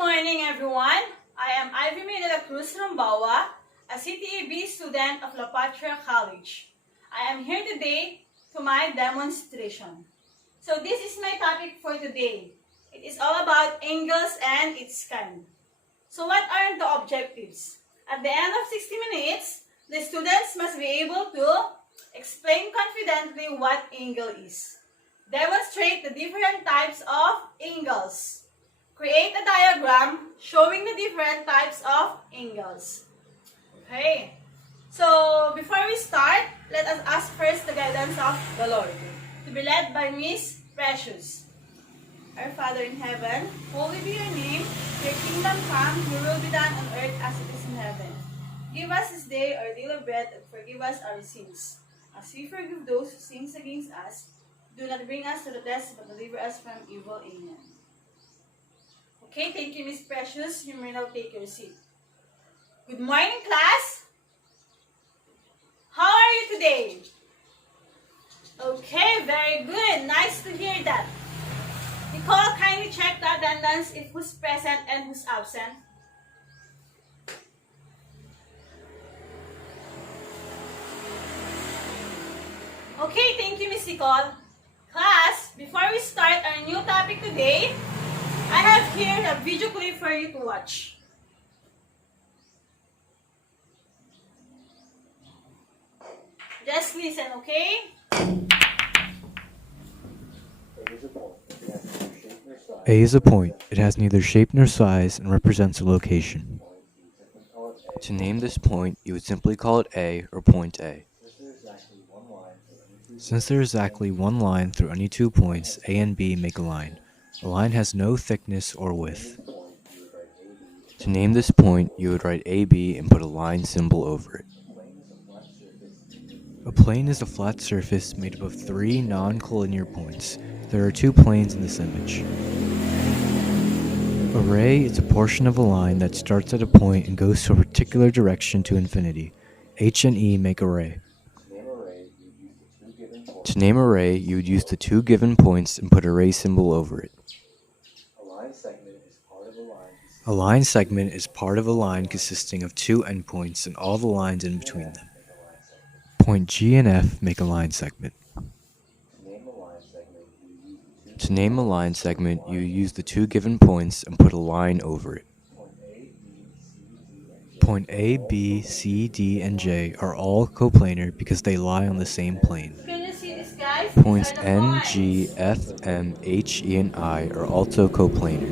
morning, everyone. I am Ivy May de la Cruz Rumbaoa, a CTE1B student of La Patria College. I am here today to my demonstration. So this is my topic for today. It is all about angles and its kind. So what are the objectives? At the end of 60 minutes, the students must be able to explain confidently what angle is, demonstrate the different types of angles, create a diagram showing the different types of angles. Okay, so before we start, let us ask first the guidance of the Lord, to be led by Miss Precious. Our Father in heaven, holy be your name, your kingdom come, your will be done on earth as it is in heaven. Give us this day our daily bread and forgive us our sins, as we forgive those who sin against us. Do not bring us to the test, but deliver us from evil. Amen. Okay, thank you, Miss Precious. You may now take your seat. Good morning, class. How are you today? Okay, very good. Nice to hear that. Nicole, kindly check the attendance if who's present and who's absent. Okay, thank you, Miss Nicole. Class, before we start our new topic today, I have here a video clip for you to watch. Just listen, okay? A is a point. It has neither shape nor size and represents a location. To name this point, you would simply call it A or point A. Since there is exactly one line through any 2 points, A and B make a line. A line has no thickness or width. To name this point, you would write AB and put a line symbol over it. A plane is a flat surface made up of 3 non-collinear points. There are 2 planes in this image. A ray is a portion of a line that starts at a point and goes to a particular direction to infinity. H and E make a ray. To name a ray, you would use the 2 given points and put a ray symbol over it. A line segment is part of a line consisting of 2 endpoints and all the lines in between them. Point G and F make a line segment. To name a line segment, you use the 2 given points and put a line over it. Point A, B, C, D, and J are all coplanar because they lie on the same plane. Can you see this, guys? Points N, G, F, M, H, E, and I are also coplanar.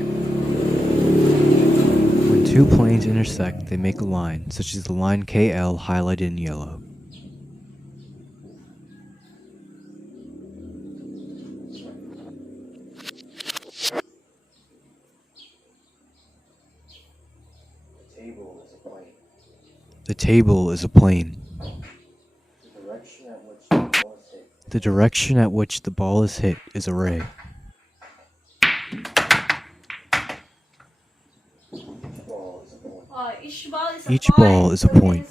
When 2 planes intersect, they make a line, such as the line KL highlighted in yellow. The table is a plane. The direction at which the ball is hit is a ray. Each ball is a point.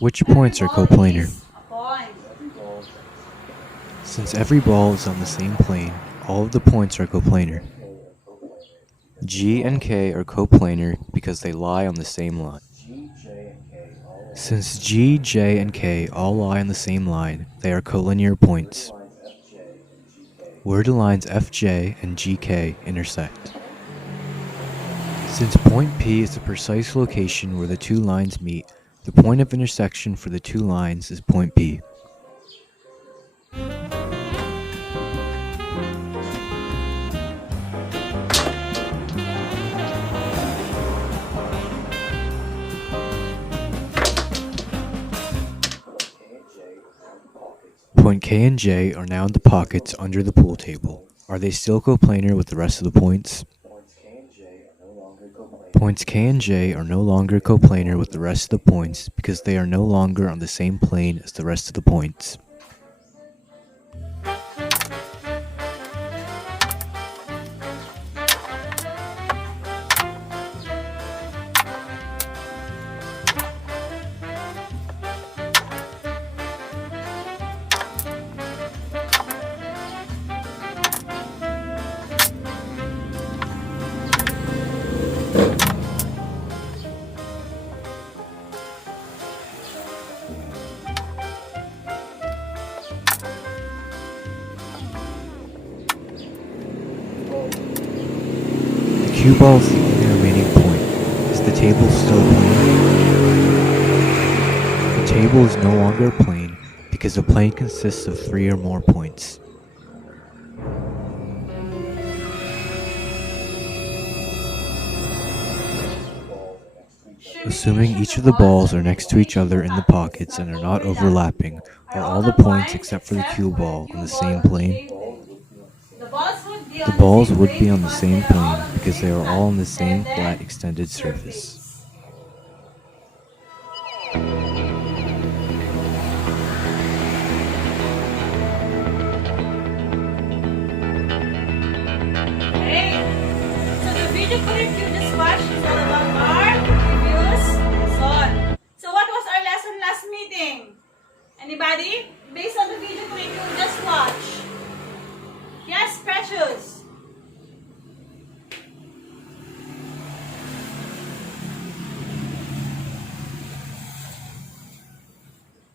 Which points are coplanar? Since every ball is on the same plane, all of the points are coplanar. G and K are coplanar because they lie on the same line. Since G, J, and K all lie on the same line, they are collinear points. Where do lines FJ and GK intersect? Since point P is the precise location where the 2 lines meet, the point of intersection for the 2 lines is point P. Point K and J are now in the pockets under the pool table. Are they still coplanar with the rest of the points? Points K and J are no longer coplanar with the rest of the points because they are no longer on the same plane as the rest of the points. cue ball is the only remaining point. Is the table still plane? The table is no longer plane because a plane consists of 3 or more points. Assuming each of the balls are next to each other in the pockets and are not overlapping, are all the points except for the cue ball on the same plane? The The balls would be on the same plane because they are all on the same flat extended surface. Okay. So the video clip you just watched is all about our previous lesson. So what was our lesson last meeting? Anybody? Based on the video clip you just watched. Yes, Precious.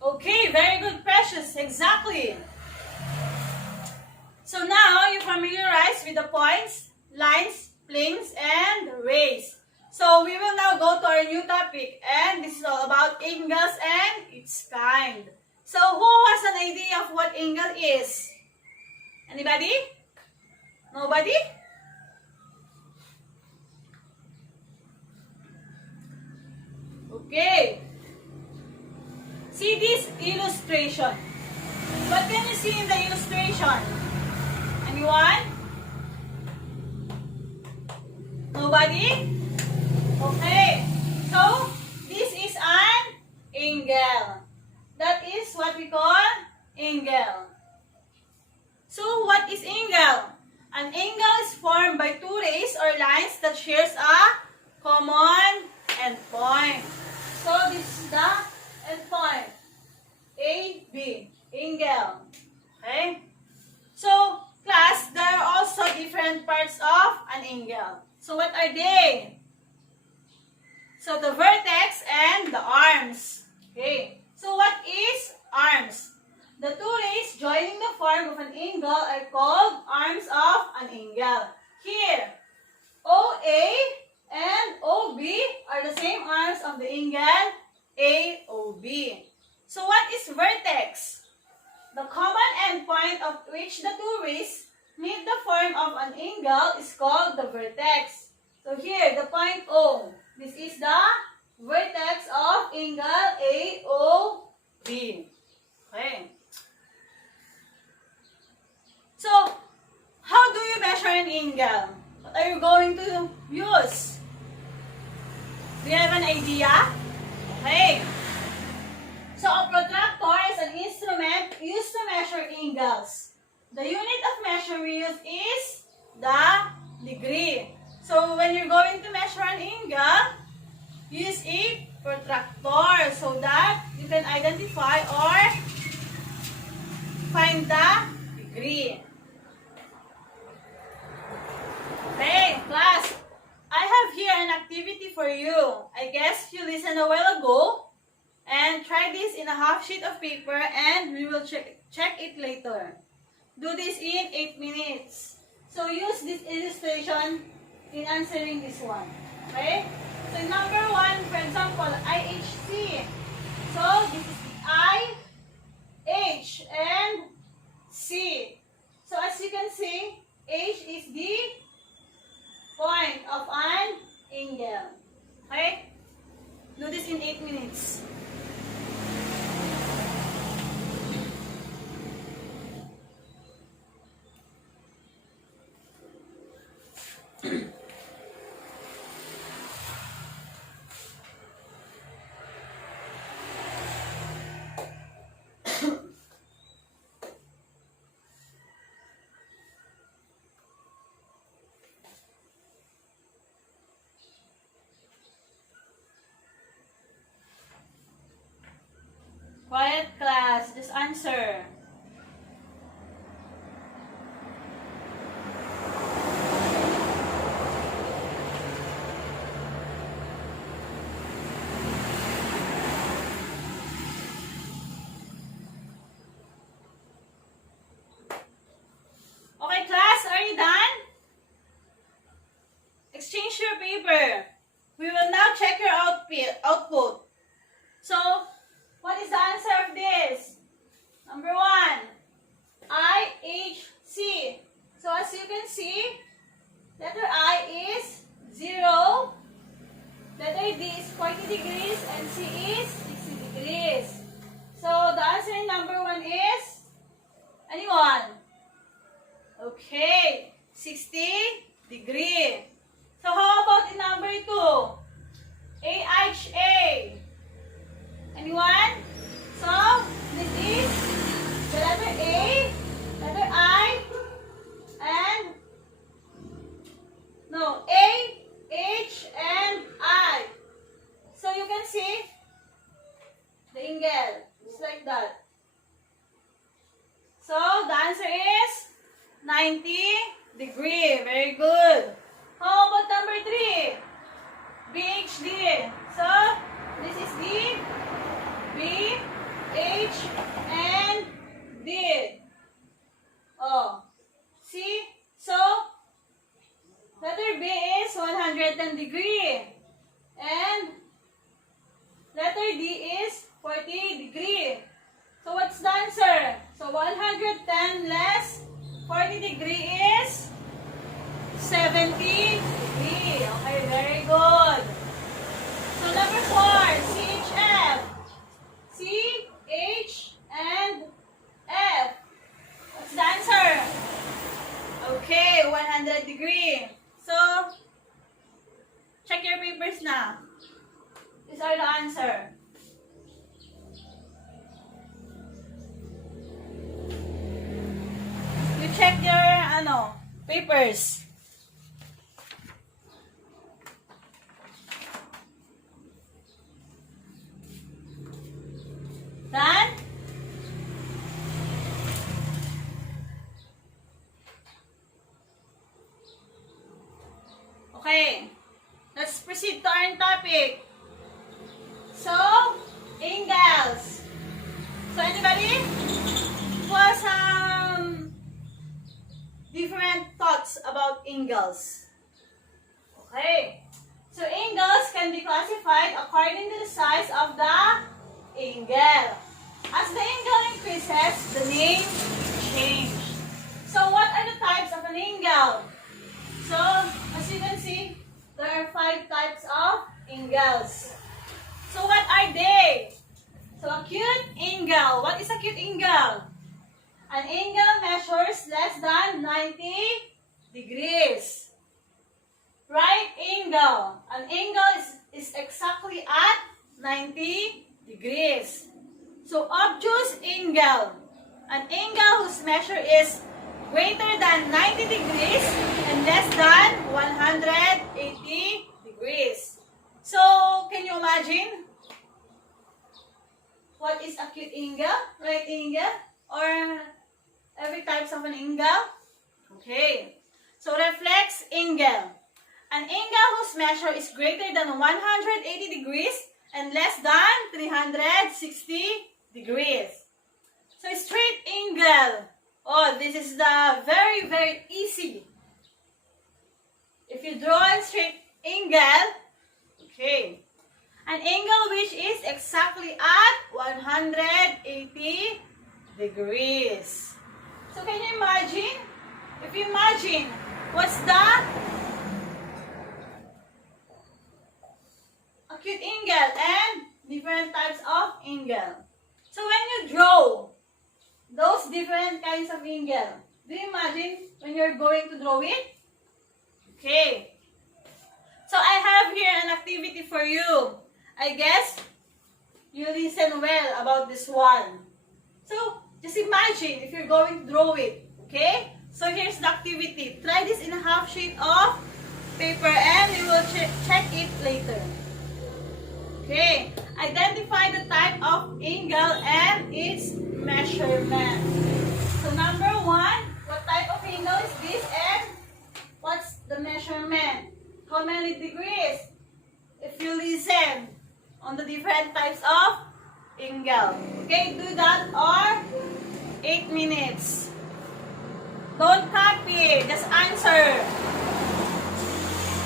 Okay, very good, Precious. Exactly. So now you're familiarized with the points, lines, planes, and rays. So we will now go to our new topic, and this is all about angles and its kind. So who has an idea of what angle is? Anybody? Nobody? Okay. See this illustration. What can you see in the illustration? Anyone? Nobody? Okay. So, this is an angle. That is what we call angle. So, what is angle? An angle is formed by two rays or lines that shares a common endpoint. So, this is the endpoint. A, B. Angle. Okay? So, class, there are also different parts of an angle. So, what are they? So, the vertex and the arms. Okay. So, what is arms? The two rays joining the form of an angle are called arms of an angle. Here, OA and OB are the same arms of the angle AOB. So, what is vertex? The common endpoint of which the two rays meet the form of an angle is called the vertex. So here, the point O. This is the vertex of angle AOB. Okay. So, how do you measure an angle? What are you going to use? Do you have an idea? Okay. So, a protractor is an instrument used to measure angles. The unit of measure we use is the degree. So, when you're going to measure an angle, use a protractor so that you can identify or find the degree. Okay, class. I have here an activity for you. I guess you listened a while ago. And try this in a half sheet of paper and we will check it later. Do this in 8 minutes. So use this illustration in answering this one. Okay? So number 1, for example, IHC. So this is I, H, and C. So as you can see, H is the point of an angle. Okay? Do this in 8 minutes. Quiet class, just answer. Okay class, are you done? Exchange paper. We will now check your output. So, what is the answer of this? Number 1, IHC. So, as you can see, letter I is 0, letter D is 40 degrees, and C is 60 degrees. So, the answer in number 1 is, anyone? Okay, 60 degree. So, how about in number 2? AHA. Anyone? So, this is the letter A, letter I, and no, A, H, and I. So, you can see the angle. Just like that. So, the answer is 90 degree. Very good. How about number 3? BHD. So, this is D, B, H, and D. Oh. See? So, letter B is 110 degree. And letter D is 40 degree. So, what's the answer? So, 110 less 40 degree is 70 degree. Okay, very good. So, number 4, CHF. C, H, and F. What's the answer? Okay, 100 degree. So, check your papers now. These are the answer. You check your papers. Done? Okay. Let's proceed to our topic. So, angles. So, anybody who has some different thoughts about angles? Okay. So, angles can be classified according to the size of the angle. As the angle increases, the name changes. So, what are the types of an angle? So, as you can see, there are 5 types of angles. So, what are they? So, acute angle. What is acute angle? An angle measures less than 90 degrees. Right angle. An angle is exactly at 90 degrees. So, obtuse angle. An angle whose measure is greater than 90 degrees and less than 180 degrees. So, can you imagine? What is acute angle? Right angle? Or every types of an angle? Okay. So, reflex angle. An angle whose measure is greater than 180 degrees and less than 360 degrees. So, straight angle. Oh, this is the very, very easy. If you draw a straight angle, okay, an angle which is exactly at 180 degrees. So, can you imagine? If you imagine, what's the acute angle and different types of angle. So, when you draw those different kinds of angle, do you imagine when you're going to draw it? Okay. So, I have here an activity for you. I guess you listen well about this one. So, just imagine if you're going to draw it. Okay? So, here's the activity. Try this in a half sheet of paper and we will check it later. Okay. Identify the type of angle and its measurement. So, number 1, what type of angle is this and what's the measurement? How many degrees? If you listen on the different types of angle. Okay, do that or 8 minutes. Don't copy, just answer.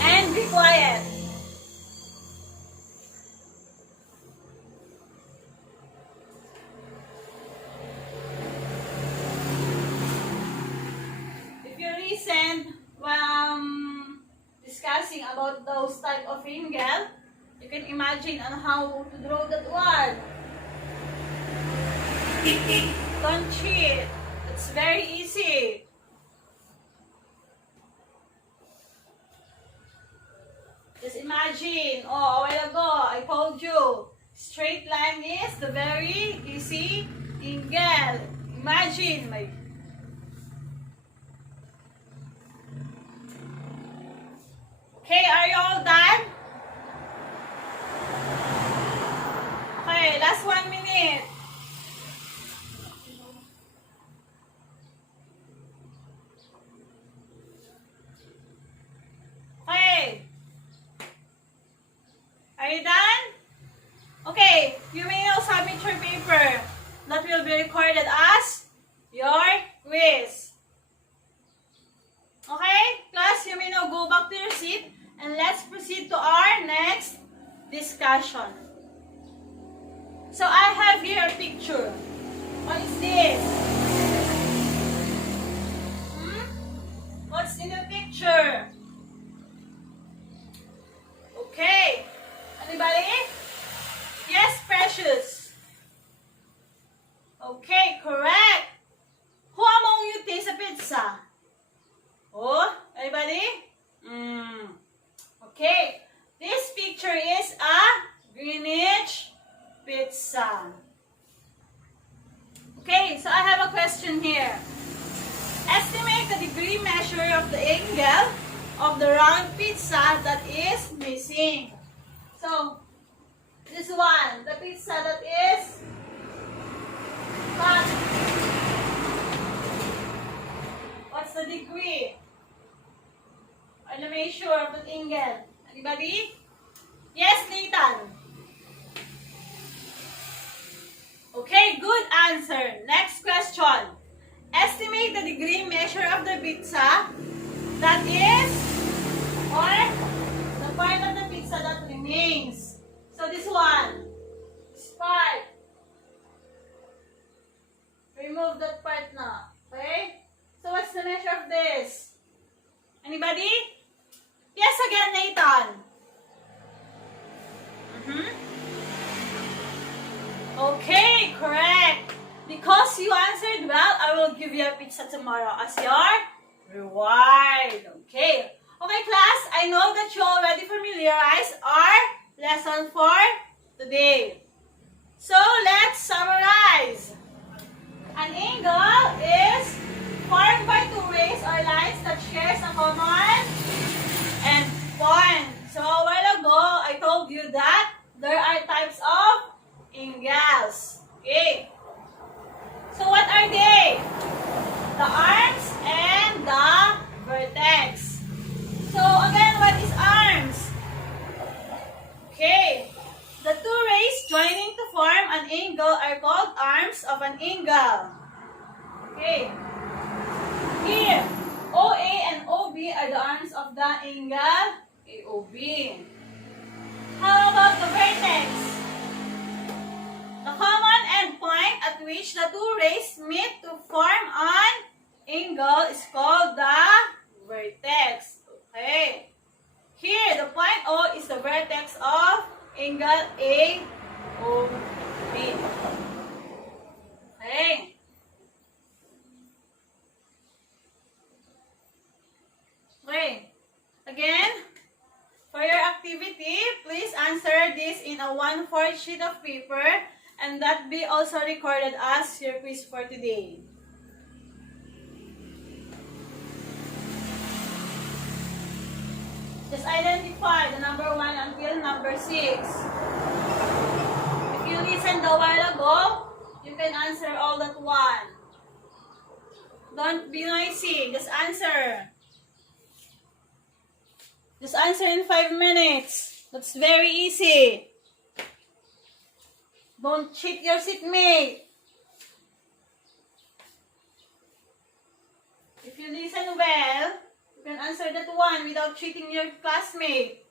And be quiet. If you listen discussing about those type of angle, you can imagine on how to draw that one. Don't cheat. It's very easy. Just imagine. Oh, a while ago, I told you, straight line is the very easy angle. Imagine. Okay, are you all done? Okay, last 1 minute. Okay. Are you done? Okay, you may now submit your paper. That will be recorded as your quiz. Okay, class, you may now go back to your seat and let's proceed to our next discussion. So I have here a picture. What is this? What's in the picture? Okay. Anybody? Yes, Precious. Okay, correct. Who among you tastes a pizza? Oh, anybody? Okay. This picture is a Greenwich pizza. Okay, so I have a question here. Estimate the degree measure of the angle of the round pizza that is missing. So, this one, the pizza that is cut. What's the degree? Or the measure of the angle? Anybody? Yes, Nathan. Okay, good answer. Next question. Estimate the degree measure of the pizza that is, or the part of the pizza that remains. So this one, this part. Remove that part now. Okay? So what's the measure of this? Anybody? Yes, again, Nathan. Okay, correct. Because you answered well, I will give you a pizza tomorrow as your reward. Okay. Okay, class, I know that you already familiarized our lesson for today. So, let's summarize. An angle is formed by two rays or lines that shares a common endpoint. So, a while ago, I told you that there are types of angles. Okay. So, what are they? The arms and the vertex. So, again, what is arms? Okay. The two rays joining to form an angle are called arms of an angle. Okay. Here, OA and OB are the arms of the angle AOB. How about the vertex? The common endpoint at which the two rays meet to form an angle is called the vertex. Okay. Here, the point O is the vertex of angle AOB. Okay. Okay. Again, for your activity, please answer this in a 1/4 sheet of paper and that be also recorded as your quiz for today. Just identify the number 1 until number 6. If you listened a while ago, you can answer all that one. Don't be noisy. Just answer. Just answer in 5 minutes. That's very easy. Don't cheat your seatmate. If you listen well, can answer that one without cheating your classmate.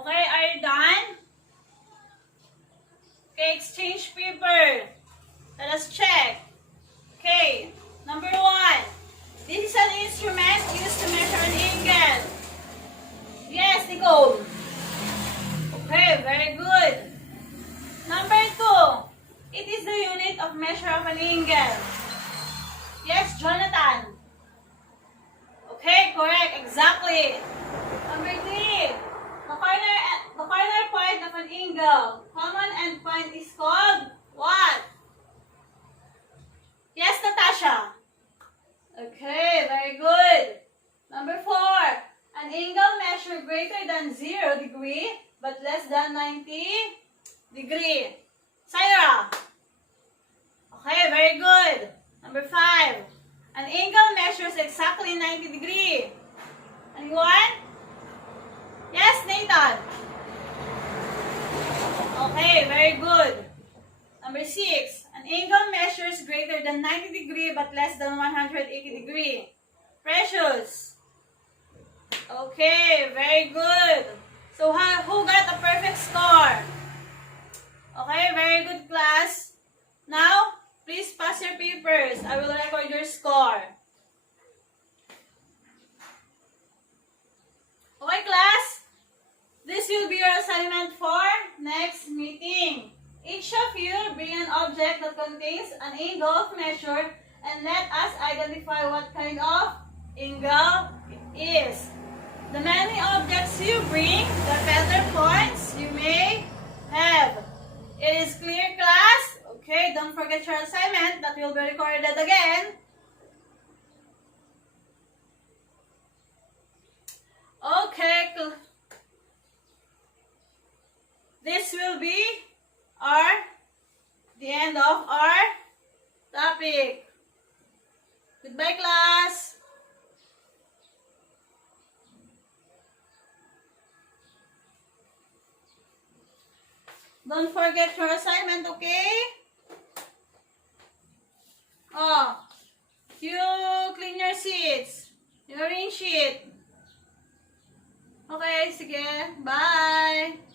Okay, are you done? Okay, exchange paper. Let us check. Okay, number 1. This is an instrument used to measure an angle. Yes, Nicole. Okay, very good. Number 2. It is the unit of measure of an angle. Yes, Jonathan. Okay, correct, exactly. Number 3. The corner point of an angle. Common end point is called what? Yes, Natasha. Okay, very good. Number 4. An angle measure greater than 0 degree but less than 90 degree. Syra. Okay, very good. Number 5. An angle measures exactly 90 degree. Anyone? Yes, Nathan. Okay, very good. Number 6. An angle measures greater than 90 degree but less than 180 degree. Precious. Okay, very good. So, who got a perfect score? Okay, very good, class. Now, please pass your papers. I will record your score. Okay, class? This will be your assignment for next meeting. Each of you bring an object that contains an angle of measure and let us identify what kind of angle it is. The many objects you bring, the better points you may have. It is clear, class? Okay, don't forget your assignment that will be recorded again. Okay, this will be the end of our topic. Goodbye, class. Don't forget your assignment, okay? Oh, you clean your seats, your ring sheet. Okay, sige. Bye.